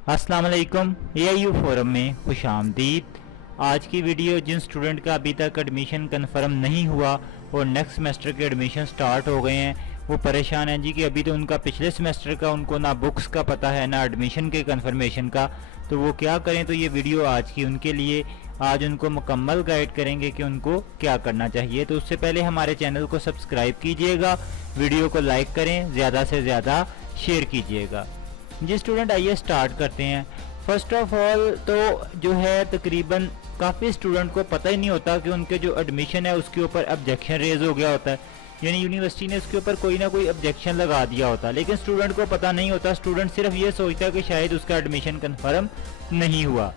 अस्सलाम वालेकुम, AIU forum में खुश आमदीद। आज की वीडियो जिन स्टूडेंट का अभी तक एडमिशन कन्फर्म नहीं हुआ और नेक्स्ट सेमेस्टर के एडमिशन स्टार्ट हो गए हैं, वो परेशान हैं जी कि अभी तो उनका पिछले सेमेस्टर का उनको ना बुक्स का पता है ना एडमिशन के कन्फर्मेशन का, तो वो क्या करें। तो ये वीडियो आज की उनके लिए, आज उनको मुकम्मल गाइड करेंगे कि उनको क्या करना चाहिए। तो उससे पहले हमारे चैनल को सब्सक्राइब कीजिएगा, वीडियो को लाइक करें, ज़्यादा से ज़्यादा शेयर कीजिएगा। जी स्टूडेंट, आइए स्टार्ट करते हैं। फर्स्ट ऑफ ऑल तो जो है तकरीबन काफ़ी स्टूडेंट को पता ही नहीं होता कि उनके जो एडमिशन है उसके ऊपर ऑब्जेक्शन रेज हो गया होता है, यानी यूनिवर्सिटी ने उसके ऊपर कोई ना कोई ऑब्जेक्शन लगा दिया होता है, लेकिन स्टूडेंट को पता नहीं होता। स्टूडेंट सिर्फ ये सोचता है कि शायद उसका एडमिशन कन्फर्म नहीं हुआ।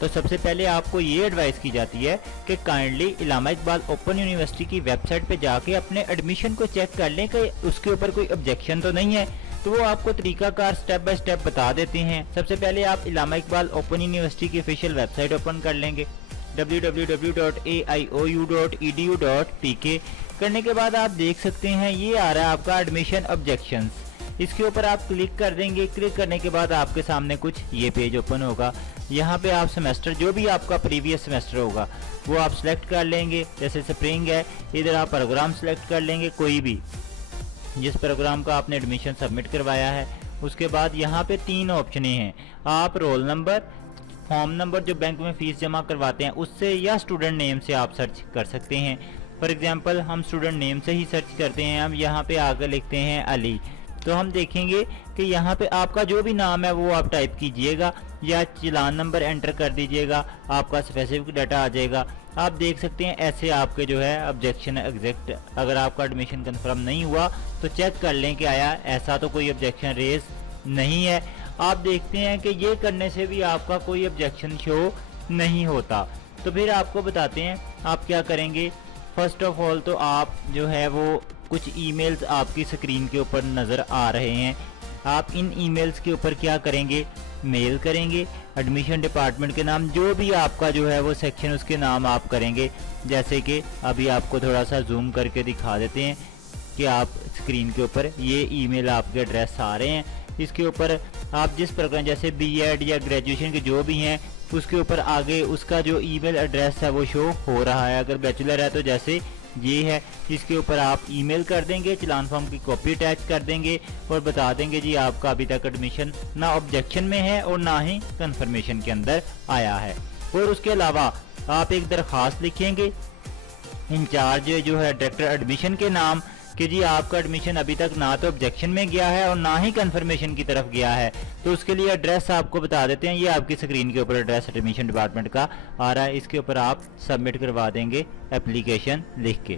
तो सबसे पहले आपको ये एडवाइस की जाती है कि काइंडली इलामा इकबाल ओपन यूनिवर्सिटी की वेबसाइट पे जाके अपने एडमिशन को चेक कर लें कि उसके ऊपर कोई ऑब्जेक्शन तो नहीं है। तो वो आपको तरीकाकार स्टेप बाय स्टेप बता देते हैं। सबसे पहले आप इलामा इकबाल ओपन यूनिवर्सिटी की ऑफिशियल वेबसाइट ओपन कर लेंगे www.aio.edu.pk। करने के बाद आप देख सकते हैं ये आ रहा है आपका एडमिशन ऑब्जेक्शंस। इसके ऊपर आप क्लिक कर देंगे। क्लिक करने के बाद आपके सामने कुछ ये पेज ओपन होगा। यहाँ पे आप सेमेस्टर जो भी आपका प्रीवियस सेमेस्टर होगा वो आप सिलेक्ट कर लेंगे। जैसे स्प्रिंग है, इधर आप प्रोग्राम सिलेक्ट कर लेंगे, कोई भी जिस प्रोग्राम का आपने एडमिशन सबमिट करवाया है। उसके बाद यहाँ पे 3 ऑप्शन हैं, आप रोल नंबर, फॉर्म नंबर जो बैंक में फीस जमा करवाते हैं उससे, या स्टूडेंट नेम से आप सर्च कर सकते हैं। फॉर एग्जांपल हम स्टूडेंट नेम से ही सर्च करते हैं। हम यहाँ पे आगे लिखते हैं अली, तो हम देखेंगे कि यहाँ पे आपका जो भी नाम है वो आप टाइप कीजिएगा या चालान नंबर एंटर कर दीजिएगा, आपका स्पेसिफिक डाटा आ जाएगा। आप देख सकते हैं ऐसे आपके जो है ऑब्जेक्शन एग्जैक्ट, अगर आपका एडमिशन कंफर्म नहीं हुआ तो चेक कर लें कि आया, ऐसा तो कोई ऑब्जेक्शन रेज नहीं है। आप देखते हैं कि ये करने से भी आपका कोई ऑब्जेक्शन शो नहीं होता। तो फिर आपको बताते हैं आप क्या करेंगे। फर्स्ट ऑफ ऑल तो आप जो है वो कुछ ईमेल्स आपकी स्क्रीन के ऊपर नज़र आ रहे हैं। आप इन ईमेल्स के ऊपर क्या करेंगे, मेल करेंगे एडमिशन डिपार्टमेंट के नाम, जो भी आपका जो है वो सेक्शन उसके नाम आप करेंगे। जैसे कि अभी आपको थोड़ा सा जूम करके दिखा देते हैं कि आप स्क्रीन के ऊपर ये ईमेल आपके एड्रेस आ रहे हैं। इसके ऊपर आप जिस प्रकार जैसे बीएड या ग्रेजुएशन के जो भी हैं उसके ऊपर आगे उसका जो ईमेल एड्रेस है वो शो हो रहा है। अगर बैचलर है तो जैसे ये है, इसके ऊपर आप ईमेल कर देंगे, चालान फॉर्म की कॉपी अटैच कर देंगे और बता देंगे जी आपका अभी तक एडमिशन ना ऑब्जेक्शन में है और ना ही कंफर्मेशन के अंदर आया है। और उसके अलावा आप एक दरख्वास्त लिखेंगे इंचार्ज जो है डायरेक्टर एडमिशन के नाम कि जी आपका एडमिशन अभी तक ना तो ऑब्जेक्शन में गया है और ना ही कंफर्मेशन की तरफ गया है। तो उसके लिए एड्रेस आपको बता देते हैं, ये आपकी स्क्रीन के ऊपर एड्रेस एडमिशन डिपार्टमेंट का आ रहा है। इसके ऊपर आप सबमिट करवा देंगे एप्लीकेशन लिख के।